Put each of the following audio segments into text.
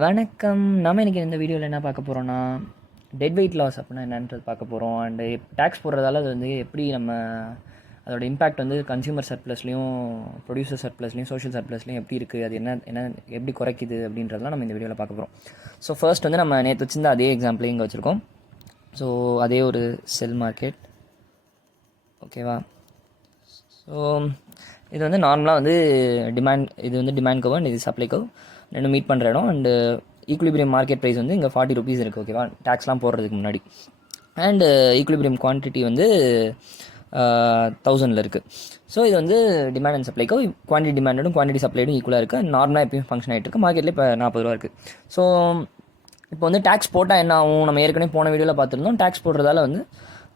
வணக்கம். நம்ம இன்றைக்கி இந்த வீடியோவில் என்ன பார்க்க போகிறோன்னா, டெட் வெயிட் லாஸ் அப்படின்னா என்னன்றது பார்க்க போகிறோம். அண்டு டேக்ஸ் போடுறதால அது வந்து எப்படி நம்ம அதோட இம்பேக்ட் வந்து கன்சியூமர் சர்ப்ளஸ்லையும் ப்ரொடியூசர் சர்ப்ளஸ்லையும் சோஷியல் சர்ப்ளஸ்லையும் எப்படி இருக்குது, அது என்ன எப்படி குறைக்குது அப்படின்றதெல்லாம் நம்ம இந்த வீடியோவில் பார்க்க போகிறோம். ஸோ ஃபர்ஸ்ட் வந்து நம்ம நேற்று வச்சிருந்த அதே எக்ஸாம்பிளையும் இங்கே வச்சுருக்கோம். ஸோ அதே ஒரு செல் மார்க்கெட், ஓகேவா. ஸோ இது வந்து நார்மலாக வந்து இது வந்து டிமாண்ட் கவ் அண்ட் இது சப்ளை கவ் ரெண்டும் மீட் பண்ணுற இடம். அண்டு ஈக்குலிபிரியம் மார்க்கெட் ப்ரைஸ் வந்து இங்கே 40 rupees இருக்குது, ஓகேவா, டேக்ஸ்லாம் போடுறதுக்கு முன்னாடி. அண்டு ஈக்குலிபிரியம் குவான்டிட்டி வந்து 1000 இருக்குது. ஸோ இது வந்து டிமாண்ட் அண்ட் சப்ளைக்கோ குவான்டிட்டி டிமாண்டும் குவான்டிட்டி சப்ளைடும் ஈக்குவலாக இருக்குது. நார்மலாக எப்பயும் ஃபங்க்ஷன் ஆகிட்டு இருக்குது. மார்க்கெட்டில் இப்போ 40 ரூபா இருக்குது. ஸோ இப்போ வந்து டேக்ஸ் போட்டால் என்ன ஆகும், நம்ம ஏற்கனவே போன வீடியோவில் பார்த்துருந்தோம். டேக்ஸ் போடுறதால வந்து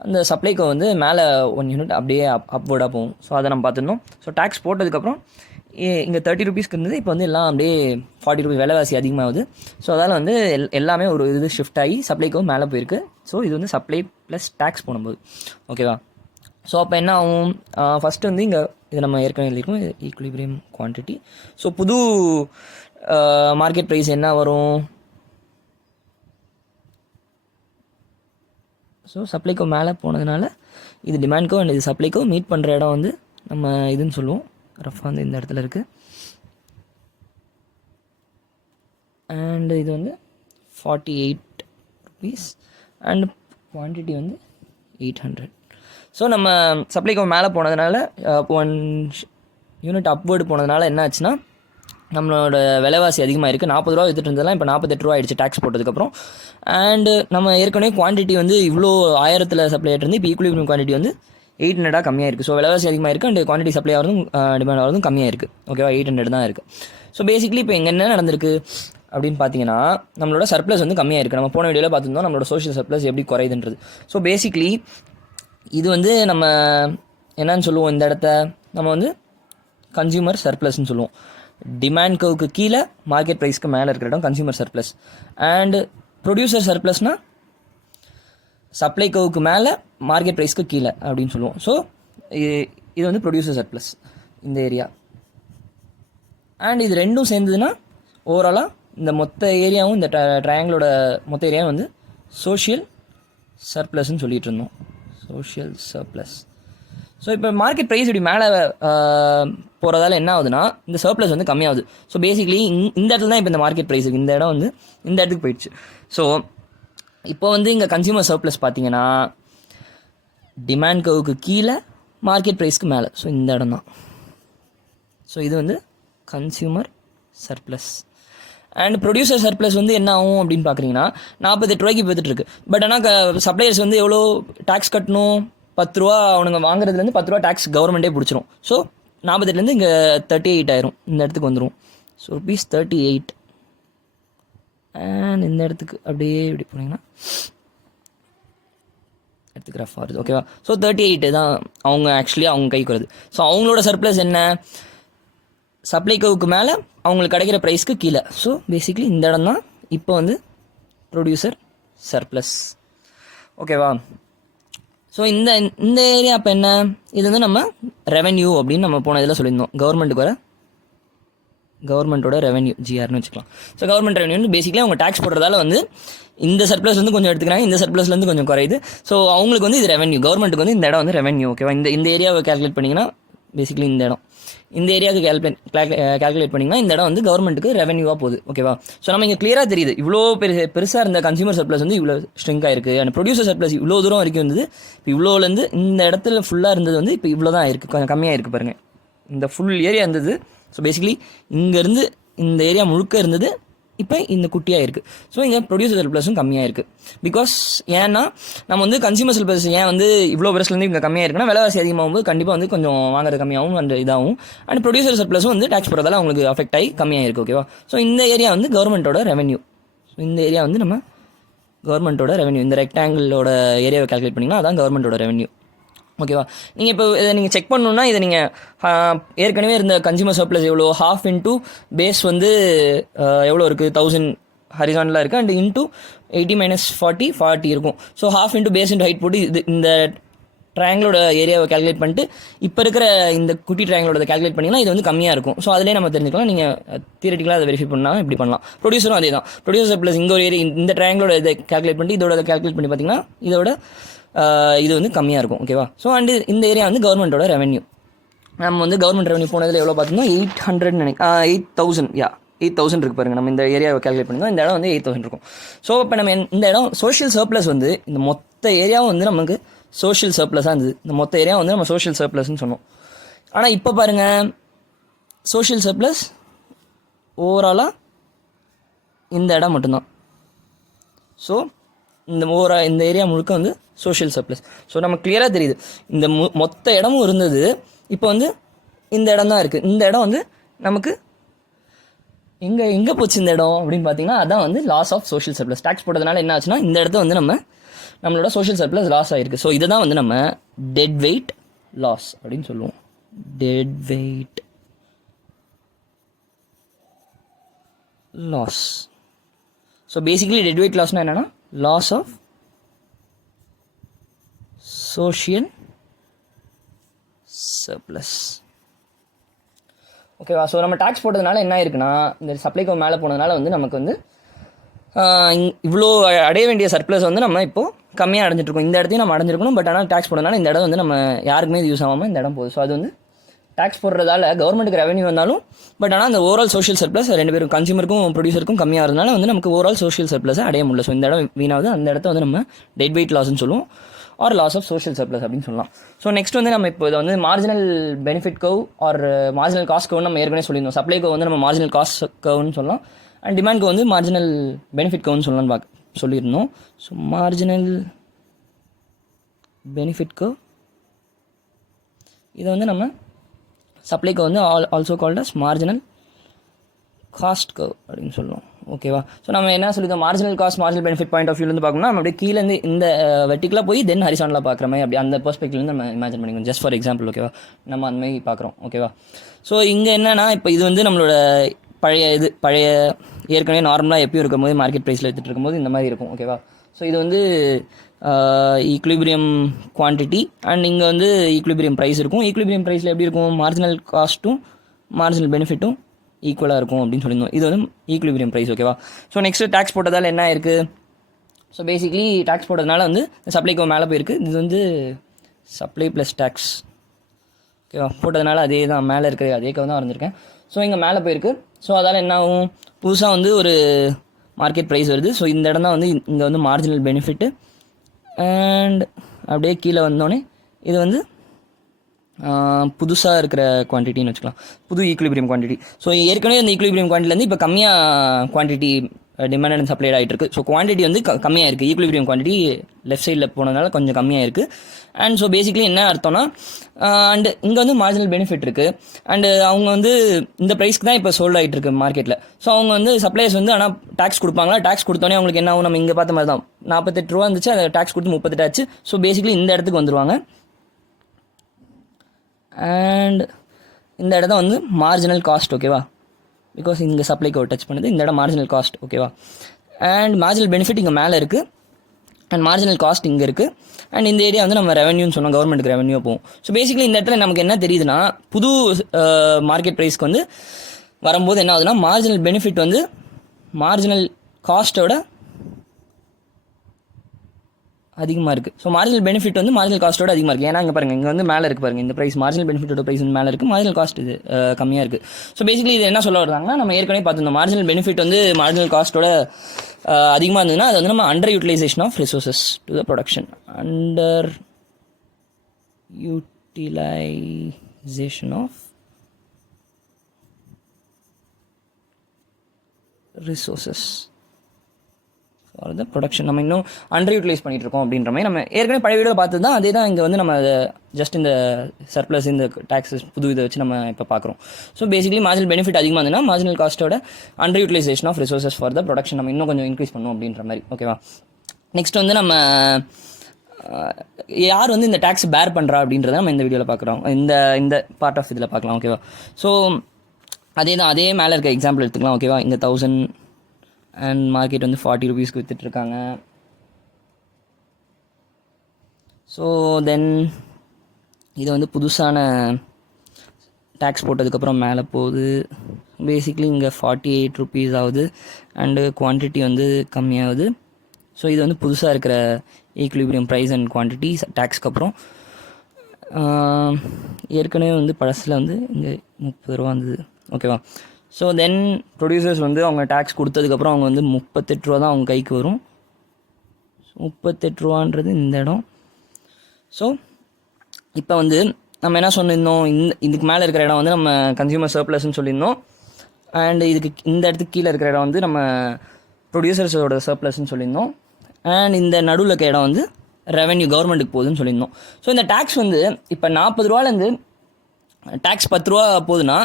அந்த சப்ளைக்கோ வந்து மேலே 1 யூனிட் அப்படியே அப்வர்டாக போகும். ஸோ அதை நம்ம பார்த்துருந்தோம். ஸோ டேக்ஸ் போட்டதுக்கப்புறம் இங்கே 30 rupees இருந்தது, இப்போ வந்து எல்லாம் அப்படியே 40 rupees விலைவாசி அதிகமாகுது. ஸோ அதால் வந்து எல்லாமே ஒரு இது ஷிஃப்ட் ஆகி சப்ளைக்கோ மேலே போயிருக்கு. ஸோ இது வந்து சப்ளை ப்ளஸ் டேக்ஸ் போடும்போது, ஓகேவா. ஸோ அப்போ என்ன ஆகும், ஃபஸ்ட்டு வந்து இங்கே இது நம்ம ஏற்கனவே எழுதியிருக்கோம், ஈக்குலிபிரியம் குவான்டிட்டி. ஸோ புது மார்க்கெட் ப்ரைஸ் என்ன வரும், ஸோ சப்ளைக்கோ மேலே போனதுனால இது டிமாண்ட்கோ அண்ட் இது சப்ளைக்கோ மீட் பண்ணுற இடம் வந்து நம்ம இதுன்னு சொல்லுவோம். ரஃபாக வந்து இந்த இடத்துல இருக்குது. அண்ட் இது வந்து 48 rupees அண்ட் குவான்டிட்டி வந்து 800. ஸோ நம்ம சப்ளைக்கோ மேலே போனதுனால 1 யூனிட் அப்வேர்டு போனதுனால என்ன ஆச்சுன்னா, நம்மளோட விலைவாசி அதிகமாக இருக்குது. 40 ரூபா வித்துட்டு இருந்ததெல்லாம் இப்போ 48 ரூபா ஆகிடுச்சு டேக்ஸ் போட்டதுக்கப்புறம். அண்டு நம்ம ஏற்கனவே குவான்டிட்டி வந்து இவ்வளோ 1000 சப்ளை ஆகிட்டு இருந்து இப்போ ஈக்குலிபிரியம் குவான்டிட்டி வந்து 800 கம்மியாக இருக்குது. ஸோ விலைவாசி அதிகமாக இருக்குது அண்ட் குவான்டிட்டி சப்ளை ஆகிறதும் டிமாண்ட் ஆகிறதும் கம்மியாக இருக்குது, ஓகேவா. 800 தான் இருக்குது. ஸோ பேசிக்லி இப்போ இங்கே என்ன நடந்திருக்கு அப்படின்னு பார்த்தீங்கன்னா, நம்மளோட சர்ப்ளஸ் வந்து கம்மியாக இருக்குது. நம்ம போன வீடியோவில் பார்த்துருந்தோம் நம்மளோட சோஷியல் சர்ப்ளஸ் எப்படி குறையுதுன்றது. ஸோ பேசிக்லி இது வந்து நம்ம என்னன்னு சொல்லுவோம், இந்த இடத்த நம்ம வந்து கன்சியூமர் சர்ப்ளஸ்ன்னு சொல்லுவோம். டிமாண்ட் கவுக்கு கீழே மார்க்கெட் ப்ரைஸ்க்கு மேலே இருக்கிற இடம் கன்சியூமர் சர்ப்ளஸ். அண்டு ப்ரொடியூசர் சர்ப்ளஸ்னால் சப்ளை கவுக்கு மேலே மார்க்கெட் ப்ரைஸ்க்கு கீழே அப்படின்னு சொல்லுவோம். ஸோ இது வந்து ப்ரொடியூசர் சர்ப்ளஸ் இந்த ஏரியா. அண்ட் இது ரெண்டும் சேர்ந்ததுன்னா ஓவராலாக இந்த மொத்த ஏரியாவும் இந்த ட்ரையாங்கிளோட மொத்த ஏரியாவும் வந்து சோஷியல் சர்ப்ளஸ்ன்னு சொல்லிகிட்டு இருந்தோம். Social surplus. ஸோ இப்போ மார்க்கெட் ப்ரைஸ் இப்படி மேலே போகிறதால என்ன ஆகுதுன்னா, இந்த சர்ப்ளஸ் வந்து கம்மியாகுது. ஸோ பேசிக்லி இந்த இடத்துல தான் இப்போ இந்த மார்க்கெட் ப்ரைஸ் இருக்குது. இந்த இடம் வந்து இந்த இடத்துக்கு போயிடுச்சு. ஸோ இப்போ வந்து இங்கே கன்சியூமர் சர்ப்ளஸ் பார்த்தீங்கன்னா டிமாண்ட் கவுக்கு கீழே மார்க்கெட் ப்ரைஸ்க்கு மேலே. ஸோ இந்த இடம் தான். ஸோ இது வந்து consumer surplus. And producer surplus வந்து என்ன ஆகும் அப்படின்னு பார்க்குறீங்கன்னா, 48 ரூபாய்க்கு போய்த்துட்ருக்கு. பட் ஆனால் சப்ளையர்ஸ் வந்து எவ்வளோ டேக்ஸ் கட்டணும், 10 ரூபா அவனுங்க வாங்குறதுலேருந்து 10 ரூபா டேக்ஸ் கவர்மெண்ட்டே பிடிச்சிரும். ஸோ 48லேருந்து இங்கே 38 ஆயிரும், இந்த இடத்துக்கு வந்துடும். ஸோ ₹38. அண்ட் இந்த இடத்துக்கு அப்படியே இப்படி போனீங்கன்னா இடத்துக்கு ரஃப் ஆகுது, ஓகேவா. ஸோ 38 தான் அவங்க ஆக்சுவலி அவங்க கைக்கு வருது. ஸோ அவங்களோட சர்ப்ளஸ் என்ன, சப்ளை கவுக்கு மேலே அவங்களுக்கு கிடைக்கிற ப்ரைஸ்க்கு கீழே. ஸோ பேசிக்லி இந்த இடம் தான் இப்போ வந்து ப்ரொடியூசர் சர்ப்ளஸ், ஓகேவா. ஸோ இந்த ஏரியா அப்போ என்ன, இது வந்து நம்ம ரெவென்யூ அப்படின்னு நம்ம போன இதில் சொல்லியிருந்தோம். கவர்மெண்ட்டோட ரெவென்யூ ஜிஆர்னு வச்சுக்கலாம். ஸோ கவர்மெண்ட் ரெவென்யூ பேசிக்கலி அவங்க டேக்ஸ் போடுறதால வந்து இந்த சர்ப்ளஸ் வந்து கொஞ்சம் எடுத்துக்கிறாங்க, இந்த சர்ப்ளஸ்லேருந்து கொஞ்சம் குறையுது. ஸோ அவங்களுக்கு வந்து இது ரெவென்யூ, கவர்மெண்ட்டுக்கு வந்து இந்த இடம் வந்து ரெவென்யூ, ஓகேவா. இந்த ஏரியாவை கேல்குலேட் பண்ணிங்கன்னா பேசிக்கலி இந்த ஏரியாவுக்கு கேல்குலேட் பண்ணிங்கன்னா இந்த இடம் வந்து கவர்மெண்ட்டுக்கு ரெவென்யூவாக போகுது, ஓகேவா. ஸோ நம்ம இங்கே கிளியராக தெரியுது, இவ்வளோ பெருசாக இருந்த கன்சியூமர் சர்ப்ளஸ் வந்து இவ்வளோ ஸ்ட்ரிங்காக இருக்குது. அண்ட் ப்ரொடியூசர் சர்ப்ளஸ் இவ்வளோ தூரம் வரைக்கும் இருந்தது. இப்போ இவ்வளோலேருந்து இந்த இடத்துல ஃபுல்லாக இருந்தது வந்து இப்போ இவ்வளோ தான் இருக்குது, கொஞ்சம் கம்மியாக இருக்குது பாருங்கள். இந்த ஃபுல் ஏரியா இருந்தது. ஸோ பேசிக்கலி இங்கேருந்து இந்த ஏரியா முழுக்க இருந்தது, இப்போ இந்த குட்டியாக இருக்குது. ஸோ இங்கே ப்ரொடியூசர் சர்ப்ளஸும் கம்மியாக இருக்குது. பிகாஸ் ஏன்னா நம்ம வந்து கன்சியூமர் சர்ப்ளஸ் ஏன் வந்து இவ்வளோ பெருசுலேருந்து இங்கே கம்மியாக இருக்குன்னா, விலைவாசி அதிகமாகும் போது கண்டிப்பாக வந்து கொஞ்சம் வாங்குறது கம்மியாகும் அண்ட் இதாகும். அண்ட் ப்ரொடியூசர் சர்ப்ளஸும் வந்து டேக்ஸ் போடுறதால அவங்களுக்கு அஃபெக்ட் ஆகி கம்மியாக இருக்குது, ஓகேவா. ஸோ இந்த ஏரியா வந்து கவர்மெண்ட்டோட ரெவென்யூ. ஸோ இந்த ஏரியா வந்து நம்ம கவர்மெண்ட்டோட ரெவென்யூ, இந்த ரெக்டாங்கிளோட ஏரியாவை கால்குலேட் பண்ணிங்கன்னா அதான் கவர்மெண்ட்டோட ரெவென்யூ, ஓகேவா. நீங்கள் இப்போ இதை நீங்கள் செக் பண்ணணுன்னா இதை நீங்கள் ஏற்கனவே இருந்த கன்சியூமர் சர்ப்ளஸ் எவ்வளோ, ½ இன்ட்டு பேஸ் வந்து எவ்வளோ இருக்குது, 1000 ஹரிசான்லாம் இருக்குது. அண்ட் இன்ட்டு 80 - 40 இருக்கும். So ½ into base into height போட்டு இந்த ட்ரையாங்கிளோட ஏரியாவை கால்குலேட் பண்ணிட்டு இப்போ இருக்கிற இந்த குட்டி ட்ரையாங்கிளோட கால்குலேட் பண்ணிங்கன்னா இது வந்து கம்மியாக இருக்கும். ஸோ அதிலே நம்ம தெரிஞ்சுக்கலாம். நீங்கள் தியரட்டிக்கலாக அதை வெரிஃபை பண்ணால் இப்படி பண்ணலாம். ப்ரொடியூசரும் அதே தான். ப்ரொடியூசர் ப்ளஸ் இங்கே ஒரு ஏரியா இந்த ட்ரையாங்கிளோட இதை கால்குலேட் பண்ணிட்டு இதோட கால்குலேட் பண்ணி பார்த்தீங்கன்னா இதோட இது வந்து கம்மியாக இருக்கும். ஓகேவா? ஸோ அண்டு இந்த ஏரியா வந்து கவர்மெண்ட்டோட ரெவன்யூ. நம்ம வந்து கவர்மெண்ட் ரெவன்யூ போனதில் எவ்வளோ பார்த்தோம்னா 8,000 8,000 இருக்குது பாருங்கள். நம்ம இந்த ஏரியாவை கால்குலேட் பண்ணியிருந்தோம். இந்த இடம் வந்து 8,000 இருக்கும். ஸோ இப்போ நம்ம இந்த இடம் சோஷியல் சர்ப்ளஸ் வந்து இந்த மொத்த ஏரியாவும் வந்து நமக்கு சோஷியல் சர்ப்ளஸாக இருந்தது. இந்த மொத்த ஏரியா வந்து நம்ம சோஷியல் சர்ப்ளஸ்ன்னு சொன்னோம். ஆனால் இப்போ பாருங்கள், சோஷியல் சர்ப்ளஸ் ஓவராலாக இந்த இடம் மட்டும்தான். ஸோ இந்த ஏரியா முழுக்க வந்து சோஷியல் சர்ப்ளஸ். ஸோ நம்ம கிளியராக தெரியுது இந்த மொத்த இடமும் இருந்தது. இப்போ வந்து இந்த இடம் தான் இருக்குது. இந்த இடம் வந்து நமக்கு எங்கே போச்சு இந்த இடம் அப்படின்னு பார்த்தீங்கன்னா அதான் வந்து loss of social surplus. Tax போட்டதுனால என்ன ஆச்சுன்னா இந்த இடத்த வந்து நம்மளோட சோஷியல் சர்ப்ளஸ் லாஸ் ஆகிருக்கு. ஸோ இதை தான் வந்து நம்ம டெட் வெயிட் லாஸ் அப்படின்னு சொல்லுவோம். Dead weight loss. So basically dead weight லாஸ்னால் என்னென்னா லாஸ் ஆஃப் சோஷியல் சர்ப்ளஸ். ஓகேவா? ஸோ நம்ம டேக்ஸ் போட்டதுனால என்ன இருக்குன்னா இந்த சப்ளைக்கோ மேலே போனதுனால வந்து நமக்கு வந்து இவ்வளோ அடைய வேண்டிய சர்ப்ளஸ் வந்து நம்ம இப்போது கம்மியாக அடைஞ்சிட்ருக்கோம். இந்த இடத்தையும் நம்ம அடைஞ்சிருக்கணும். பட் ஆனால் டேக்ஸ் போட்டதுனால இந்த இடம் வந்து நம்ம யாருக்குமே இது யூஸ் ஆகாமல் இந்த இடம் போகுது. ஸோ அது வந்து டேக்ஸ் போடுறதால கவர்மெண்ட்டுக்கு ரெவன்யூ வந்தாலும் பட் ஆனால் அந்த ஓவரால் சோஷியல் சர்ப்ளஸ் ரெண்டு பேரும் கன்சியூமருக்கும் ப்ரொடியூசருக்கும் கம்மியாக இருந்தனால வந்து நமக்கு ஓவரால் சோஷியல் சர்ப்ளஸை அடைய முடியல. ஸோ இந்த இடம் வீணாவது. அந்த இடத்த வந்து நம்ம டெட் வெயிட் லாஸ்ன்னு சொல்லுவோம், or loss of social surplus அப்படின்னு சொல்லலாம். ஸோ நெக்ஸ்ட் வந்து நம்ம இப்போ இதை வந்து marginal benefit curve or marginal cost கர்வ்னு நம்ம ஏற்கனவே சொல்லியிருந்தோம். சப்ளை கர்வ் வந்து நம்ம மார்ஜினல் காஸ்ட் கர்வ்னு சொல்லலாம். அண்ட் டிமாண்ட் கர்வ் வந்து மார்ஜினல் பெனிஃபிட் கர்வ்னு சொல்லலாம்னு சொல்லியிருந்தோம். ஸோ மார்ஜினல் பெனிஃபிட் கர்வ் இதை வந்து நம்ம சப்ளை கர்வ் வந்து also called as marginal cost curve அப்படின்னு சொல்லுவோம். ஓகேவா? ஸோ நம்ம என்ன சொல்லியிருந்தோம், marginal cost marginal benefit point of வியூலேருந்து பார்க்கணும்னா நம்ம அப்படியே கீழேருந்து இந்த வெர்டிகலாக போய் தென் ஹரிசாண்டலாக பார்க்குற மாதிரி அப்படி அந்த பெர்ஸ்பெக்டிவ்லேருந்து நம்ம இமேஜின் பண்ணிக்கணும். Just for example. ஓகேவா? நம்ம அந்த மாதிரி பார்க்குறோம். ஓகேவா? ஸோ இங்கே என்னென்னா இப்போ இது வந்து நம்மளோட பழைய ஏற்கனவே நார்மலாக எப்பயும் இருக்கும்போது மார்க்கெட் ப்ரைஸில் எடுத்துகிட்டு இருக்கும்போது இந்த மாதிரி இருக்கும். ஓகேவா? ஸோ இது வந்து ஈக்விலிபிரியம் குவான்டிட்டி அண்ட் இங்கே வந்து ஈக்விலிபிரியம் ப்ரைஸ் இருக்கும். ஈக்விலிபிரியம் ப்ரைஸில் எப்படி இருக்கும், மார்ஜினல் காஸ்ட்டும் மார்ஜினல் பெனிஃபிட்டும் ஈக்குவலாக இருக்கும் அப்படின்னு சொல்லியிருந்தோம். இது வந்து ஈக்விலிபிரியம் ப்ரைஸ். ஓகேவா? ஸோ நெக்ஸ்ட்டு டேக்ஸ் போட்டதால் என்ன இருக்குது, ஸோ பேசிக்லி டேக்ஸ் போட்டதுனால வந்து சப்ளைக்கோ மேலே போயிருக்கு. இது வந்து சப்ளை ப்ளஸ் டேக்ஸ். ஓகேவா? போட்டதுனால அதே தான் மேலே இருக்கிற அதே கவு தான் வரைஞ்சிருக்கேன். ஸோ இங்கே மேலே போயிருக்கு. ஸோ அதால் என்ன ஆகும், புதுசாக வந்து ஒரு மார்க்கெட் ப்ரைஸ் வருது. ஸோ இந்த இடம் தான் வந்து இங்கே வந்து மார்ஜினல் பெனிஃபிட்டு. அண்ட் அப்படியே கீழே வந்தோடனே இது வந்து புதுசாக இருக்கிற குவான்டிட்டின்னு வச்சுக்கலாம், புது ஈக்விலிபிரியம் குவான்டிட்டி. ஸோ ஏற்கனவே அந்த ஈக்விலிபிரியம் குவான்டிட்டிலேருந்து இப்போ கம்மியாக குவான்டிட்டி டிமாண்ட் அண்ட் சப்ளைட் ஆகிட்டு இருக்குது. ஸோ குவான்டிட்டி வந்து கம்மியாக இருக்குது. ஈக்விலிபிரியம் குவான்டிட்டி லெஃப்ட் சைடில் போனதுனால கொஞ்சம் கம்மியாக இருக்குது. அண்ட் ஸோ பேசிக்லி என்ன அர்த்தம்னா அண்டு இங்கே வந்து மார்ஜினல் பெனிஃபிட் இருக்குது. அண்டு அவங்க வந்து இந்த ப்ரைஸ்க்கு தான் இப்போ சோல்ட் ஆகிட்டு இருக்கு மார்க்கெட்டில். ஸோ அவங்க வந்து சப்ளைஸ் வந்து ஆனால் டேக்ஸ் கொடுப்பாங்களா, டேக்ஸ் கொடுத்தோன்னே அவங்களுக்கு என்ன ஆகும், நம்ம இங்கே பார்த்த மாதிரி தான் 48 ரூபா இருந்துச்சு, அதை டேக்ஸ் கொடுத்து 38 ஆச்சு. ஸோ பேசிக்லி இந்த இடத்துக்கு வந்துடுவாங்க. அண்ட் இந்த இடம் வந்து மார்ஜினல் காஸ்ட். ஓகேவா? பிகாஸ் இங்கே சப்ளைக்கு டச் பண்ணுது, இந்த இடம் மார்ஜினல் காஸ்ட். ஓகேவா? அண்ட் மார்ஜினல் பெனிஃபிட் இங்கே மேலே இருக்குது அண்ட் மார்ஜினல் காஸ்ட் இங்கே இருக்குது. அண்ட் இந்த ஏரியா வந்து நம்ம ரெவன்யூன்னு சொன்னோம், கவர்மெண்ட்டுக்கு ரெவன்யூ போகும். ஸோ பேசிக்கலி இந்த இடத்துல நமக்கு என்ன தெரியுதுன்னா, புது மார்க்கெட் ப்ரைஸ்க்கு வந்து வரும்போது என்ன ஆகுதுன்னா மார்ஜினல் பெனிஃபிட் வந்து மார்ஜினல் காஸ்ட்டோட அதிகமாக இருக்குது. ஸோ மார்ஜினல் பெனிஃபிட் வந்து மார்ஜினல் காஸ்ட்டோட அதிகமாக இருக்குது. ஏன்னா இங்கே பாருங்கள், இங்கே வந்து மேலே இருக்குது பாருங்கள், இந்த ப்ரைஸ் மார்ஜினல் பெனிஃபிட்டோட ப்ரைஸ் வந்து மேலே இருக்குது, மார்ஜினல் காஸ்ட் இது கம்மியாக இருக்குது. ஸோ பேசிக்கலி இது என்ன சொல்ல வருதாங்கன்னா, நம்ம ஏற்கனவே பார்த்துருந்தோம், மார்ஜினல் பெனிஃபிட் வந்து மார்ஜினல் காஸ்ட்டோட அதிகமாக இருந்ததுன்னா அது வந்து நம்ம under utilisation of resources to the production. Under utilisation of resources for the production. நம்ம இன்னும் அண்டர் யூட்டிலைஸ் பண்ணிட்டு இருக்கோம் அப்படின்ற மாதிரி நம்ம ஏற்கனவே பழைய வீடியோவில் பார்த்து தான் அதே தான் இங்கே வந்து நம்ம ஜஸ்ட் இந்த சர்ப்ளஸ் இந்த டேக்ஸஸ் புது இதை வச்சு நம்ம இப்போ பார்க்குறோம். ஸோ பேசிக்கலி மார்ஜினல் பெனிஃபிட் அதிகமாக இருந்ததுன்னா மார்ஜினல் காஸ்ட்டோட under utilisation of resources for the production நம்ம இன்னும் கொஞ்சம் இன்க்ரீஸ் பண்ணணும் அப்படின்ற மாதிரி. ஓகேவா? நெக்ஸ்ட் வந்து நம்ம யார் வந்து இந்த டேக்ஸ் பேர் பண்ணுறா அப்படின்றத நம்ம இந்த வீடியோவில் பார்க்குறோம், இந்த பார்ட் ஆஃப் இதில் பார்க்கலாம். ஓகேவா? ஸோ அதே தான், அதே மேலே இருக்க எக்ஸாம்பிள் எடுத்துக்கலாம். ஓகேவா? இங்கே 1000 அண்ட் மார்க்கெட் வந்து 40 ரூபீஸ்க்கு விற்றுட்ருக்காங்க. ஸோ தென் இது வந்து புதுசான டேக்ஸ் போட்டதுக்கப்புறம் மேலே போகுது. பேசிக்லி இங்கே 48 ருபீஸ் ஆகுது அண்டு குவான்டிட்டி வந்து கம்மியாகுது. ஸோ இது வந்து புதுசாக இருக்கிற ஈக்விலிபிரியம் ப்ரைஸ் அண்ட் குவான்டிட்டி டேக்ஸ்க்கு அப்புறம். ஏற்கனவே வந்து பழசில் வந்து இங்கே 30 ரூபா வந்தது. ஓகேவா? ஸோ தென் ப்ரொடியூசர்ஸ் வந்து அவங்க டேக்ஸ் கொடுத்ததுக்கப்புறம் அவங்க வந்து 38 ரூபா தான் அவங்க கைக்கு வரும். 38 ரூபான்றது இந்த இடம். ஸோ இப்போ வந்து நம்ம என்ன சொல்லியிருந்தோம், இதுக்கு மேலே இருக்கிற இடம் வந்து நம்ம கன்சியூமர் சர்ப்ளஸ்ன்னு சொல்லியிருந்தோம். அண்ட் இதுக்கு இந்த இடத்துக்கு கீழே இருக்கிற இடம் வந்து நம்ம ப்ரொடியூசர்ஸோட சர்ப்ளஸ்ன்னு சொல்லியிருந்தோம். அண்ட் இந்த நடுவில் இருக்க இடம் வந்து ரெவென்யூ கவர்மெண்ட்டுக்கு போகுதுன்னு சொல்லியிருந்தோம். ஸோ இந்த டேக்ஸ் வந்து இப்போ 40 ரூபாலேருந்து டேக்ஸ் 10 ரூபா போகுதுன்னா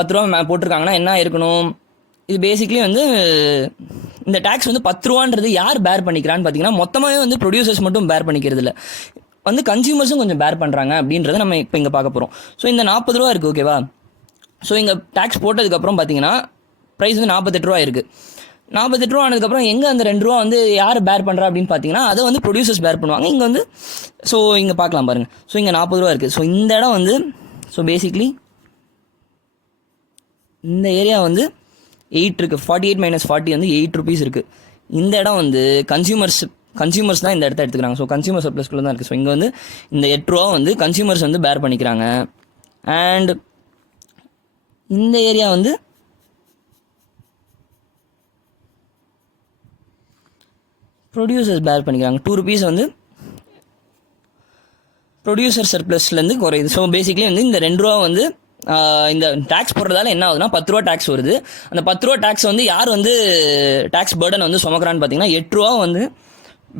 10 ரூபா போட்டிருக்காங்கன்னா என்ன இருக்கணும், இது பேசிக்லி வந்து இந்த டேக்ஸ் வந்து 10 ரூபான்றது யார் பேர் பண்ணிக்கிறான்னு பார்த்தீங்கன்னா மொத்தமாகவே வந்து ப்ரொடியூசர்ஸ் மட்டும் பேர் பண்ணிக்கிறது இல்லை, வந்து கன்சியூமர்ஸும் கொஞ்சம் பேர் பண்ணுறாங்க அப்படின்றத நம்ம இப்போ இங்கே பார்க்க போகிறோம். ஸோ இந்த 40 ரூபா இருக்குது. ஓகேவா? ஸோ இங்கே டேக்ஸ் போட்டதுக்கப்புறம் பார்த்தீங்கன்னா ப்ரைஸ் வந்து 48 ரூபா இருக்குது. 48 ரூபா ஆனதுக்கப்புறம் எங்கே அந்த 2 ரூபா வந்து யார் பேர் பண்ணுறா அப்படின்னு பார்த்தீங்கன்னா அதை வந்து ப்ரொடியூசர்ஸ் பேர் பண்ணுவாங்க. இங்கே வந்து ஸோ இங்கே பார்க்கலாம் பாருங்கள். ஸோ இங்கே 40 ரூபா இருக்குது. ஸோ இந்த இடம் வந்து ஸோ பேசிக்லி இந்த ஏரியா வந்து 8 இருக்குது. 48 - 40 வந்து 8 ருபீஸ் இருக்குது. இந்த இடம் வந்து கன்சியூமர்ஸ் தான் இந்த இடத்த எடுத்துக்கிறாங்க. ஸோ கன்சியூமர் சர்ப்ளஸ்குள்ளே தான் இருக்குது. ஸோ இங்கே வந்து இந்த 8 ரூபா வந்து கன்சியூமர்ஸ் வந்து பேர் பண்ணிக்கிறாங்க. அண்ட் இந்த ஏரியா வந்து ப்ரொடியூசர்ஸ் பேர் பண்ணிக்கிறாங்க. 2 ருபீஸ் வந்து ப்ரொடியூசர் சர்ப்ளஸ்லேருந்து குறையுது. ஸோ பேசிக்லி வந்து இந்த 2 ரூபா வந்து இந்த டேக்ஸ் போடுறதால என்ன ஆகுதுன்னா 10 ரூபா டேக்ஸ் வருது. அந்த 10 ரூபா டேக்ஸ் வந்து யார் வந்து டேக்ஸ் பேர்டன் வந்து சுமக்கிறான்னு பார்த்தீங்கன்னா 8 ரூபா வந்து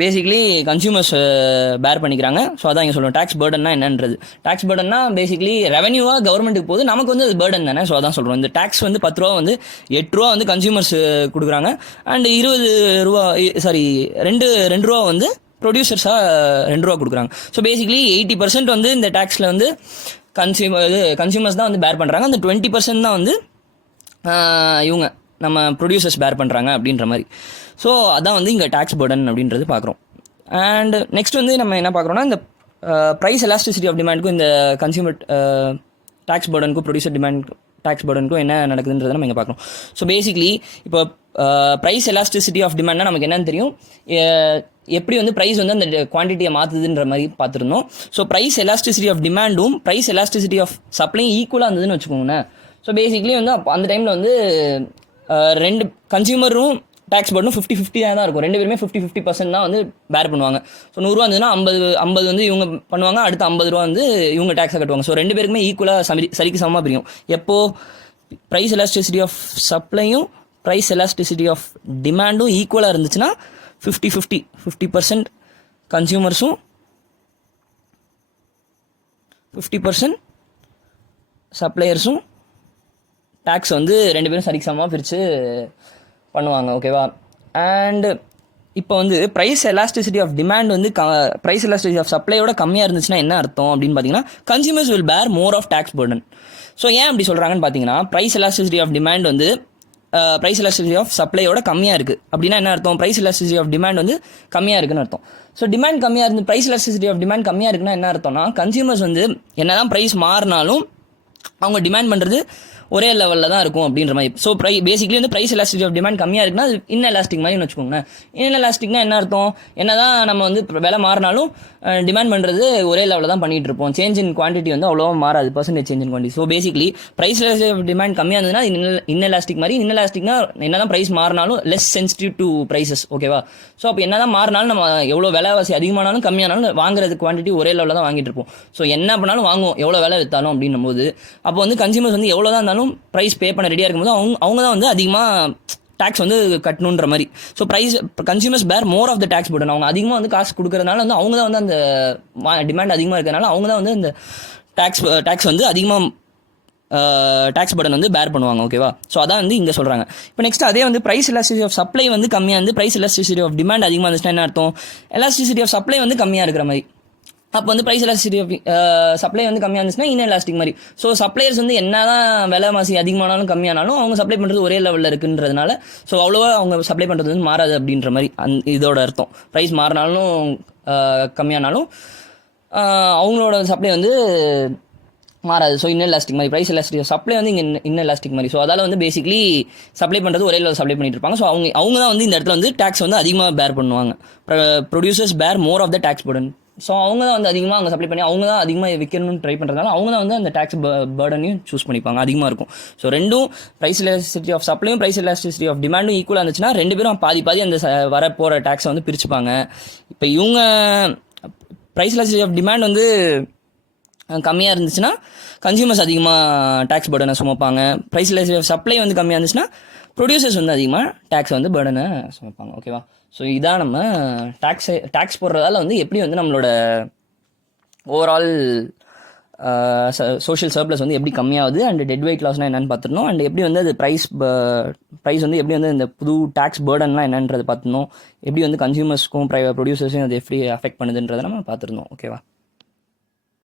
பேசிக்லி கன்சியூமர்ஸ் பேர் பண்ணிக்கிறாங்க. ஸோ அதான் இங்கே சொல்லுவோம் டேக்ஸ் பேர்டன்னா என்னன்றது. டேக்ஸ் பேர்டன்னா பேசிக்லி ரெவன்யூவாக கவர்மெண்ட்டுக்கு போகுது, நமக்கு வந்து அது பேர்டன் தானே. ஸோ அதான் சொல்கிறோம். இந்த டேக்ஸ் வந்து 10 ரூபா வந்து 8 ரூபா வந்து கன்சியூமர்ஸ் கொடுக்குறாங்க. அண்ட் 20 ரூபா ரெண்டு ரூபா வந்து ப்ரொடியூசர்ஸாக 2 ரூபா கொடுக்குறாங்க. ஸோ பேசிக்லி 80% வந்து இந்த டேக்ஸில் வந்து கன்சியூமர்ஸ் தான் வந்து பேர் பண்ணுறாங்க. அந்த 20% தான் வந்து இவங்க நம்ம ப்ரொடியூசர்ஸ் பேர் பண்ணுறாங்க அப்படின்ற மாதிரி. ஸோ அதான் வந்து இங்கே டேக்ஸ் பேர்டன் அப்படின்றது பார்க்குறோம். அண்ட் நெக்ஸ்ட் வந்து நம்ம என்ன பார்க்குறோன்னா இந்த ப்ரைஸ் எலாஸ்டிசிட்டி ஆஃப் டிமாண்டுக்கும் இந்த கன்சியூமர் டேக்ஸ் பேர்டனுக்கும் ப்ரொடியூசர் டிமாண்ட் டேக்ஸ் பேர்டனுக்கும் என்ன நடக்குதுன்றதை நம்ம இங்கே பார்க்குறோம். ஸோ பேசிக்லி இப்போ ப்ரைஸ் எலாஸ்டிசிட்டி ஆஃப் டிமாண்ட்னா நமக்கு என்னன்னு தெரியும், எப்படி வந்து ப்ரைஸ் வந்து அந்த குவான்டிட்டியை மாற்றுதுன்ற மாதிரி பார்த்துருந்தோம். ஸோ ப்ரைஸ் எலாஸ்டிசிட்டி ஆஃப் டிமாண்டும் ப்ரைஸ் எலாஸ்டிசிட்டி ஆஃப் சப்ளையும் ஈக்குவலாக இருந்ததுன்னு வச்சுக்கோங்களேன். ஸோ பேசிக்லி வந்து அப்போ அந்த டைமில் வந்து 2 கன்சியூமரும் டேக்ஸ் பேர்டனும் 50-50 தான் இருக்கும். 2 பேருமே 50-50% தான் வந்து பேர் பண்ணுவாங்க. ஸோ 100 ரூபா இருந்ததுன்னா 50 வந்து இவங்க பண்ணுவாங்க, அடுத்து 50 ரூபா வந்து இவங்க டேக்ஸை கட்டுவாங்க. ஸோ 2 பேருக்குமே ஈக்குவலாக சரிக்கு சமமாக பிரியும். எப்போது ப்ரைஸ் எலாஸ்டிசிட்டி ஆஃப் சப்ளையும் ப்ரைஸ் எலாஸ்டிசிட்டி ஆஃப் டிமாண்டும் ஈக்குவலாக இருந்துச்சுன்னா 50% கன்சியூமர்ஸும் 50% சப்ளையர்ஸும் டேக்ஸ் வந்து 2 பேரும் சரிக்கு சமமாக பிரித்து பண்ணுவாங்க. ஓகேவா? அண்டு இப்போ வந்து ப்ரைஸ் எலாஸ்டிசிட்டி ஆஃப் டிமாண்ட் வந்து ப்ரைஸ் எலாஸ்டிசிட்டி ஆஃப் சப்ளையோட கம்மியாக இருந்துச்சுன்னா என்ன அர்த்தம் அப்படின்னு பார்த்தீங்கன்னா consumers will bear more of tax burden. So ஏன் அப்படி சொல்கிறாங்கன்னு பார்த்தீங்கன்னா ப்ரைஸ் எலாஸ்டிசிட்டி ஆஃப் டிமாண்ட் வந்து ப்ரைஸ் எலாஸ்டிசிட்டி ஆஃப் சப்ளையோட கம்மியாக இருக்குது அப்படின்னா என்ன அர்த்தம், ப்ரைஸ் எலாஸ்டிசிட்டி ஆஃப் டிமாண்ட் வந்து கம்மியாக இருக்குன்னு அர்த்தம். ஸோ டிமாண்ட் கம்மியாக இருந்து ப்ரைஸ் எலாஸ்டிசிட்டி ஆஃப் டிமாண்ட் கம்மியாக இருக்குன்னா என்ன அர்த்தம்னா கன்சியூமர்ஸ் வந்து என்ன தான் ப்ரைஸ் மாறினாலும் அவங்க டிமாண்ட் பண்ணுறது ஒரே லெவலில் தான் இருக்கும் அப்படின்ற மாதிரி. ஸோ பேசிக்லி வந்து ப்ரைஸ் எலாஸ்டிசிட்டி ஆஃப் டிமாண்ட் கம்மியாக இருக்குன்னா அது இன்எலாஸ்டிக் மாதிரின்னு வச்சுக்கோங்களேன். இன்எலாஸ்டிக்னா என்ன அர்த்தம், என்ன தான் நம்ம வந்து விலை மாறினாலும் டிமாண்ட் பண்ணுறது ஒரே லெவலில் தான் பண்ணிகிட்டு இருப்போம். சேஞ்ச் இன் குவான்டிட்டி வந்து அவ்வளோவா மாறாது, percentage change in quantity. So basically price elasticity of demand கம்மியாக இருந்ததுன்னா இன்எலாஸ்டிக் மாதிரி. இன்எலாஸ்டிக்னா என்ன தான் ப்ரைஸ் மாறினாலும் லெஸ் சென்சிட்டிவ் டு ப்ரைஸஸ். ஓகேவா? ஸோ அப்போ என்ன தான் மாறினாலும் நம்ம எவ்வளோ விலைவாசி அதிகமானாலும் கம்மியானாலும் வாங்குறது குவான்டிட்டி ஒரே லெவலில் தான் வாங்கிட்டு இருப்போம். ஸோ என்ன பண்ணாலும் வாங்குவோம் எவ்வளோ விலை விற்றாலும் அப்படின்னும் போது அப்போ வந்து கன்சியூமர்ஸ் வந்து எவ்வளோ தான் இருந்தாலும் ப்ரைஸ் பே பண்ண ரெடியாக இருக்கும்போது அவங்க தான் வந்து அதிகமாக டேக்ஸ் வந்து கட்டணுன்ற மாதிரி. So price consumers bear more of the tax burden. அவங்க அதிகமாக வந்து காசு கொடுக்கறதுனால வந்து அவங்க தான் வந்து அந்த டிமாண்ட் அதிகமாக இருக்கிறதுனால அவங்க தான் வந்து இந்த டேக்ஸ் வந்து அதிகமாக டேக்ஸ் பேர்டன் வந்து பேர் பண்ணுவாங்க. ஓகேவா? ஸோ அதான் வந்து இங்கே சொல்கிறாங்க. இப்போ நெக்ஸ்ட் அதே வந்து ப்ரைஸ் எலாஸ்டிசிட்டி ஆஃப் சப்ளை வந்து கம்மியாக இருந்து ப்ரைஸ் எலாஸ்டிசிட்டி ஆஃப் டிமாண்ட் அதிகமாக இருந்துச்சுன்னா என்ன அர்த்தம், எலாஸ்டிசிட்டி ஆஃப் சப்ளை வந்து கம்மியாக இருக்கிற மாதிரி. அப்போ வந்து ப்ரைஸ் எலாஸ்டிசிட்டி ஆஃப் சப்ளை வந்து கம்மியாக இருந்துச்சுன்னா இன்எலாஸ்டிக் மாதிரி. ஸோ சப்ளையர்ஸ் வந்து என்ன தான் விலை மாசி அதிகமானாலும் கம்மியானாலும் அவங்க சப்ளை பண்ணுறது ஒரே லெவலில் இருக்குன்றதுனால ஸோ அவ்வளோவா அவங்க சப்ளை பண்ணுறது வந்து மாறாது அப்படின்ற மாதிரி இதோட அர்த்தம். ப்ரைஸ் மாறினாலும் கம்மியானாலும் அவங்களோட சப்ளை வந்து மாறாது. ஸோ இன்னர் எலாஸ்டிக் மாதிரி ப்ரைஸ் எலாஸ்டிக் சப்ளை வந்து இங்கே இன்னர் எலாஸ்டிக் மாதிரி. ஸோ அதால் வந்து பேசிக்லி சப்ளை பண்ணுறது ஒரே லெவல் சப்ளை பண்ணிட்டு இருப்பாங்க. ஸோ அவங்க தான் வந்து இந்த இடத்துல வந்து டேக்ஸ் வந்து அதிகமாக பேர் பண்ணுவாங்க. Producers bear more of the tax burden. So அவங்க தான் வந்து அதிகமாக அங்கே சப்ளை பண்ணி அவங்க தான் அதிகமாக விற்கணும்னு ட்ரை பண்ணுறதுனால அவங்க தான் வந்து அந்த டேக்ஸ் பர்டனையும் சூஸ் பண்ணிப்பாங்க, அதிகமாக இருக்கும். ஸோ ரெண்டும் ப்ரைஸ் எலாஸ்டிசிட்டி ஆஃப் சப்ளையும் ப்ரைஸ் எலாஸ்டிசிட்டி ஆஃப் டிமாண்டும் ஈக்குவலாக இருந்துச்சுன்னா ரெண்டு பேரும் பாதி அந்த வர போகிற டேக்ஸை வந்து பிரிச்சுப்பாங்க. இப்போ இவங்க ப்ரைஸ் எலாஸ்டிசிட்டி ஆஃப் டிமாண்ட் வந்து கம்மியாக இருந்துச்சுன்னா கன்சியூமர்ஸ் அதிகமாக டேக்ஸ் பர்டனை சுமப்பாங்க. ப்ரைஸ் எலாஸ்டிசிட்டி சப்ளை வந்து கம்மியாக இருந்துச்சுன்னா ப்ரொடியூசர்ஸ் வந்து அதிகமாக டேக்ஸ் வந்து பர்டனை சுமப்பாங்க. ஓகேவா? ஸோ இதான் நம்ம டேக்ஸ் போடுறதால வந்து எப்படி வந்து நம்மளோட ஓவரால் சோஷியல் சர்ப்ளஸ் வந்து எப்படி கம்மியாகுது அண்ட் டெட் வெயிட் லாஸ்னால் என்னென்னு பார்த்துருந்தோம். அண்ட் எப்படி வந்து அது ப்ரைஸ் வந்து எப்படி வந்து இந்த புது டேக்ஸ் பர்டன்லாம் என்னன்றது பார்த்துருந்தோம். எப்படி வந்து கன்சியூமர்ஸ்க்கும் ப்ரொடியூசர்ஸையும் அது எப்படி அஃபெக்ட் பண்ணுதுன்றதை நம்ம பார்த்துருந்தோம். ஓகேவா?